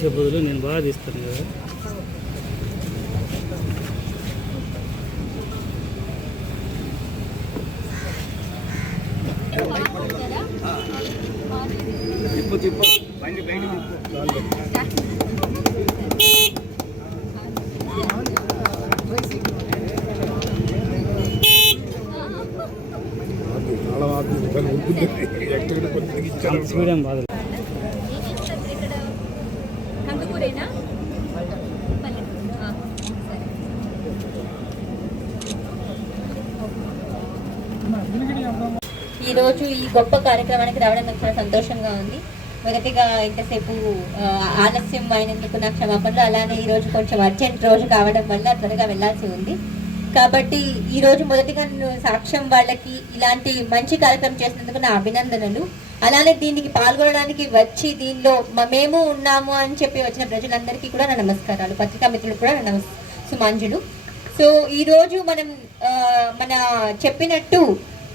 తీసే బదులు నేను బాగా తీస్తాను కదా తిప్పు తిప్పు బండి బయట తిప్పు ఈరోజు ఈ గొప్ప కార్యక్రమానికి రావడం నాకు చాలా సంతోషంగా ఉంది. మొదటిగా ఇంతసేపు ఆలస్యం అయినందుకు నా క్షమాపణలు. అలానే ఈ రోజు కొంచెం అర్జెంట్ రోజు కావడం వల్ల త్వరగా వెళ్ళాల్సి ఉంది. కాబట్టి ఈ రోజు మొదటిగా నేను సాక్ష్యం వాళ్ళకి ఇలాంటి మంచి కార్యక్రమం చేసినందుకు నా అభినందనలు. అలానే దీనికి పాల్గొనడానికి వచ్చి దీనిలో మేము ఉన్నాము అని చెప్పి వచ్చిన ప్రజలందరికీ కూడా నా నమస్కారాలు. పత్రికా మిత్రులు కూడా నా నమస్ సుమాంజులు. సో ఈ రోజు మనం మన చెప్పినట్టు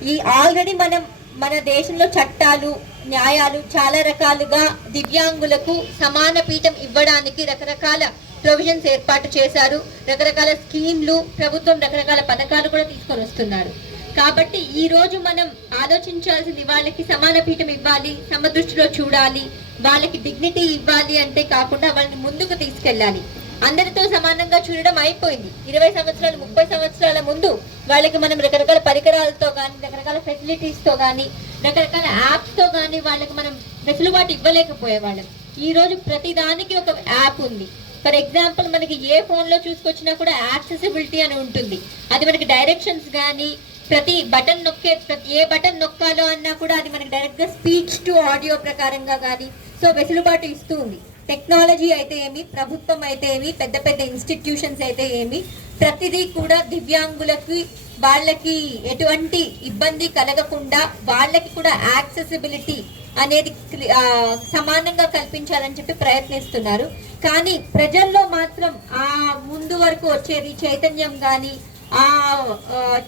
ఈ ఆల్రెడీ మనం మన దేశంలో చట్టాలు న్యాయాలు చాలా రకాలుగా దివ్యాంగులకు సమాన పీఠం ఇవ్వడానికి రకరకాల ప్రొవిజన్స్ ఏర్పాటు చేశారు. రకరకాల స్కీమ్లు ప్రభుత్వం రకరకాల పథకాలు కూడా తీసుకొని వస్తున్నారు. కాబట్టి ఈ రోజు మనం ఆలోచించాల్సింది వాళ్ళకి సమాన పీఠం ఇవ్వాలి సమదృష్టిలో చూడాలి వాళ్ళకి డిగ్నిటీ ఇవ్వాలి అంటే కాకుండా వాళ్ళని ముందుకు తీసుకెళ్ళాలి. అందరితో సమానంగా చూడడం అయిపోయింది. ఇరవై సంవత్సరాలు ముప్పై సంవత్సరాల ముందు వాళ్ళకి మనం రకరకాల పరికరాలతో కానీ రకరకాల ఫెసిలిటీస్తో కానీ రకరకాల యాప్స్తో కానీ వాళ్ళకి మనం వెసులుబాటు ఇవ్వలేకపోయేవాళ్ళం. ఈ రోజు ప్రతి దానికి ఒక యాప్ ఉంది. ఫర్ ఎగ్జాంపుల్ మనకి ఏ ఫోన్లో చూసుకొచ్చినా కూడా యాక్సెసిబిలిటీ అని ఉంటుంది. అది మనకి డైరెక్షన్స్ కానీ ప్రతి బటన్ నొక్కే ప్రతి ఏ బటన్ నొక్కాలో అన్నా కూడా అది మనకి డైరెక్ట్గా స్పీచ్ టు ఆడియో ప్రకారంగా కానీ సో వెసులుబాటు ఇస్తూ ఉంది. టెక్నాలజీ అయితే ఏమి ప్రభుత్వం అయితే ఏమి పెద్ద పెద్ద ఇన్స్టిట్యూషన్స్ అయితే ఏమి ప్రతిదీ కూడా దివ్యాంగులకి వాళ్ళకి ఎటువంటి ఇబ్బంది కలగకుండా వాళ్ళకి కూడా యాక్సెసిబిలిటీ అనేది సమానంగా కల్పించాలని చెప్పి ప్రయత్నిస్తున్నారు. కానీ ప్రజల్లో మాత్రం ఆ ముందు వరకు వచ్చేది చైతన్యం కానీ ఆ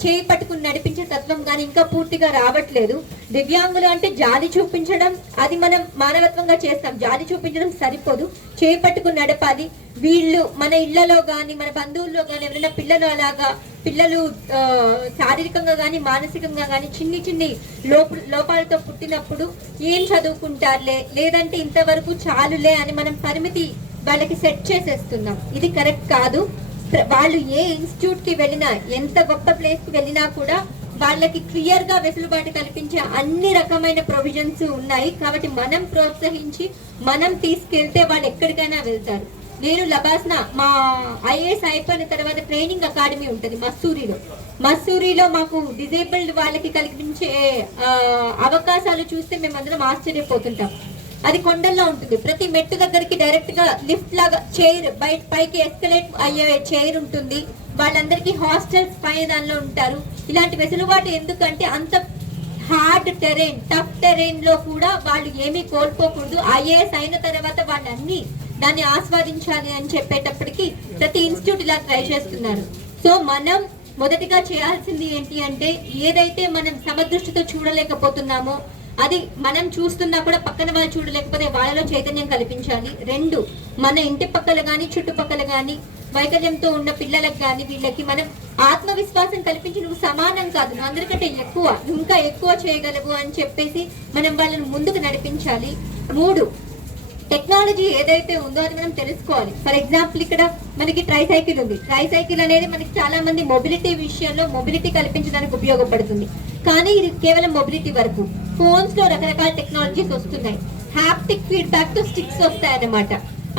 చేయి పట్టుకుని నడిపించే తత్వం కానీ ఇంకా పూర్తిగా రావట్లేదు. దివ్యాంగులు అంటే జాలి చూపించడం అది మనం మానవత్వంగా చేస్తాం. జాలి చూపించడం సరిపోదు. చేయి పట్టుకుని నడపాలి. వీళ్ళు మన ఇళ్ళలో కానీ మన బంధువుల్లో కానీ ఎవరైనా పిల్లలు అలాగా పిల్లలు శారీరకంగా కానీ మానసికంగా కానీ చిన్ని చిన్ని లోపు లోపాలతో పుట్టినప్పుడు ఏం చదువుకుంటారులే? లేదంటే ఇంతవరకు చాలులే అని మనం పరిమితి వాళ్ళకి సెట్ చేసేస్తున్నాం. ఇది కరెక్ట్ కాదు. వాళ్ళు ఏ ఇన్స్టిట్యూట్కి వెళ్ళినా ఎంత గొప్ప ప్లేస్కి వెళ్ళినా కూడా వాళ్ళకి క్లియర్గా వెసులుబాటు కల్పించే అన్ని రకమైన ప్రొవిజన్స్ ఉన్నాయి. కాబట్టి మనం ప్రోత్సహించి మనం తీసుకెళ్తే వాళ్ళు ఎక్కడికైనా వెళ్తారు. నేను లబాస్న మా ఐఏఎస్ అయిపోయిన తర్వాత ట్రైనింగ్ అకాడమీ ఉంటుంది మస్సూరిలో. మస్సూరిలో మాకు డిజేబుల్డ్ వాళ్ళకి కల్పించే అవకాశాలు చూస్తే మేమందరం ఆశ్చర్యపోతుంటాం. అది కొండల్లో ఉంటుంది. ప్రతి మెట్టు దగ్గరికి డైరెక్ట్గా లిఫ్ట్ లాగా చైర్ బయట పైకి ఎస్కలేట్ అయ్యే చైర్ ఉంటుంది. వాళ్ళందరికీ హాస్టల్స్ పై దానిలో ఉంటారు. ఇలాంటి వెసులుబాటు ఎందుకంటే అంత హార్డ్ టెరైన్ టఫ్ టెరైన్లో కూడా వాళ్ళు ఏమీ కోల్పోకూడదు. ఐఏఎస్ అయిన తర్వాత వాళ్ళు అన్ని దాన్ని ఆస్వాదించాలి అని చెప్పేటప్పటికి ప్రతి ఇన్స్టిట్యూట్ ఇలా ట్రై చేస్తున్నారు. సో మనం మొదటిగా చేయాల్సింది ఏంటి అంటే ఏదైతే మనం సమదృష్టితో చూడలేకపోతున్నామో అది మనం చూస్తున్నా కూడా పక్కన వాళ్ళు చూడలేకపోతే వాళ్ళలో చైతన్యం కల్పించాలి. రెండు మన ఇంటి పక్కల కానీ చుట్టుపక్కల కానీ వైకల్యంతో ఉన్న పిల్లలకు కానీ వీళ్ళకి మనం ఆత్మవిశ్వాసం కల్పించి నువ్వు సమానం కాదు నువ్వు అందరికంటే ఎక్కువ ఇంకా ఎక్కువ చేయగలవు అని చెప్పేసి మనం వాళ్ళని ముందుకు నడిపించాలి. మూడు టెక్నాలజీ ఏదైతే ఉందో అది మనం తెలుసుకోవాలి. ఫర్ ఎగ్జాంపుల్ ఇక్కడ మనకి ట్రై సైకిల్ ఉంది. ట్రై సైకిల్ అనేది మనకి చాలా మంది మొబిలిటీ విషయంలో మొబిలిటీ కల్పించడానికి ఉపయోగపడుతుంది. కానీ ఇది కేవలం మొబిలిటీ వరకు. ఫోన్స్లో రకరకాల టెక్నాలజీస్ వస్తున్నాయి. హ్యాప్టిక్ ఫీడ్బ్యాక్తో స్టిక్స్ వస్తాయి అన్నమాట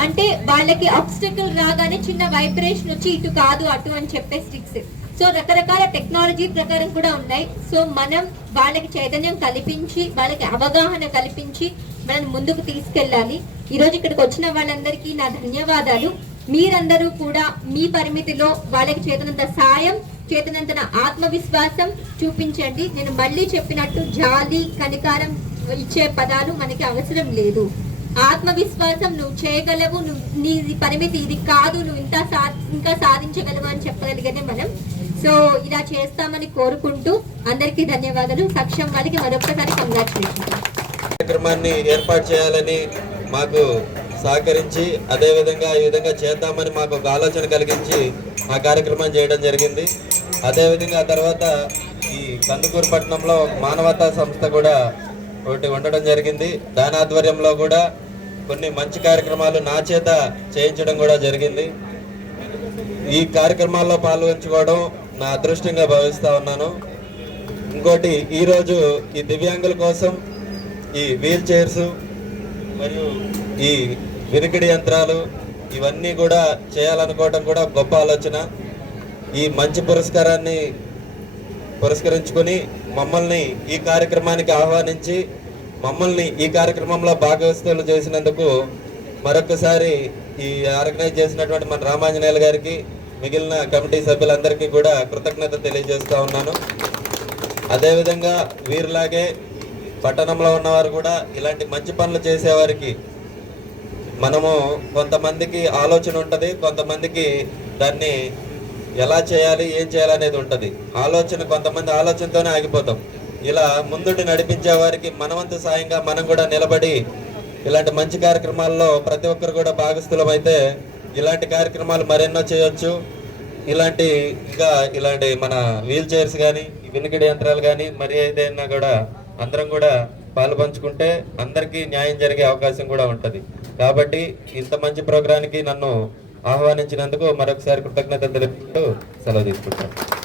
అంటే వాళ్ళకి అబ్స్టకల్ రాగానే చిన్న వైబ్రేషన్ వచ్చి ఇటు కాదు అటు అని చెప్పే స్టిక్స్ సో రకరకాల టెక్నాలజీ ప్రకారం కూడా ఉన్నాయి. సో మనం వాళ్ళకి చైతన్యం కల్పించి వాళ్ళకి అవగాహన కల్పించి మనం ముందుకు తీసుకెళ్ళాలి. ఈరోజు ఇక్కడికి వచ్చిన వాళ్ళందరికీ నా ధన్యవాదాలు. మీరందరూ కూడా మీ పరిమితిలో వాళ్ళకి చేతనంత సాయం చేతనంత ఆత్మవిశ్వాసం చూపించండి. నేను మళ్ళీ చెప్పినట్టు జాలి కనికారం ఇచ్చే పదాలు మనకి అవసరం లేదు. ఆత్మవిశ్వాసం నువ్వు చేయగలవు నువ్వు నీ పరిమితి ఇది కాదు నువ్వు ఇంత సా ఇంకా సాధించగలవు అని చెప్పగలిగితే మనం. సో ఇలా చేస్తామని కోరుకుంటూ అందరికీ ధన్యవాదాలు. సక్షం వాళ్ళకి మరొకసారి కంగ్రాచులేషన్ కార్యక్రమాన్ని ఏర్పాటు చేయాలని మాకు సహకరించి అదేవిధంగా ఈ విధంగా చేద్దామని మాకు ఒక ఆలోచన కలిగించి ఆ కార్యక్రమం చేయడం జరిగింది. అదేవిధంగా ఆ తర్వాత ఈ కందుకూరు పట్టణంలో మానవతా సంస్థ కూడా ఒకటి ఉండడం జరిగింది. దాని ఆధ్వర్యంలో కూడా కొన్ని మంచి కార్యక్రమాలు నా చేత చేయించడం కూడా జరిగింది. ఈ కార్యక్రమాల్లో పాల్గొంచుకోవడం నా అదృష్టంగా భావిస్తూ ఉన్నాను. ఇంకోటి ఈరోజు ఈ దివ్యాంగుల కోసం ఈ వీల్ చైర్స్ మరియు ఈ విరిగిడి యంత్రాలు ఇవన్నీ కూడా చేయాలనుకోవడం కూడా గొప్ప ఆలోచన. ఈ మంచి పురస్కారాన్ని పురస్కరించుకొని మమ్మల్ని ఈ కార్యక్రమానికి ఆహ్వానించి మమ్మల్ని ఈ కార్యక్రమంలో భాగవస్తులు చేసినందుకు మరొకసారి ఈ ఆర్గనైజ్ చేసినటువంటి మన రామాంజనేయులు గారికి మిగిలిన కమిటీ సభ్యులందరికీ కూడా కృతజ్ఞత తెలియజేస్తూ ఉన్నాను. అదేవిధంగా వీరిలాగే పట్టణంలో ఉన్నవారు కూడా ఇలాంటి మంచి పనులు చేసేవారికి మనము కొంతమందికి ఆలోచన ఉంటుంది కొంతమందికి దాన్ని ఎలా చేయాలి ఏం చేయాలి అనేది ఉంటుంది. ఆలోచన కొంతమంది ఆలోచనతోనే ఆగిపోతాం. ఇలా ముందుండి నడిపించే వారికి మనవంతు సాయంగా మనం కూడా నిలబడి ఇలాంటి మంచి కార్యక్రమాల్లో ప్రతి ఒక్కరు కూడా భాగస్థులం అయితే ఇలాంటి కార్యక్రమాలు మరెన్నో చేయొచ్చు. ఇలాంటి ఇంకా ఇలాంటి మన వీల్ చైర్స్ కానీ వినికిడి యంత్రాలు కానీ మరి ఏదైనా కూడా అందరం కూడా పాలు పంచుకుంటే అందరికీ న్యాయం జరిగే అవకాశం కూడా ఉంటుంది. కాబట్టి ఇంత మంచి ప్రోగ్రానికి నన్ను ఆహ్వానించినందుకు మరొకసారి కృతజ్ఞతలు తెలుపుతూ సెలవు తీసుకుంటాను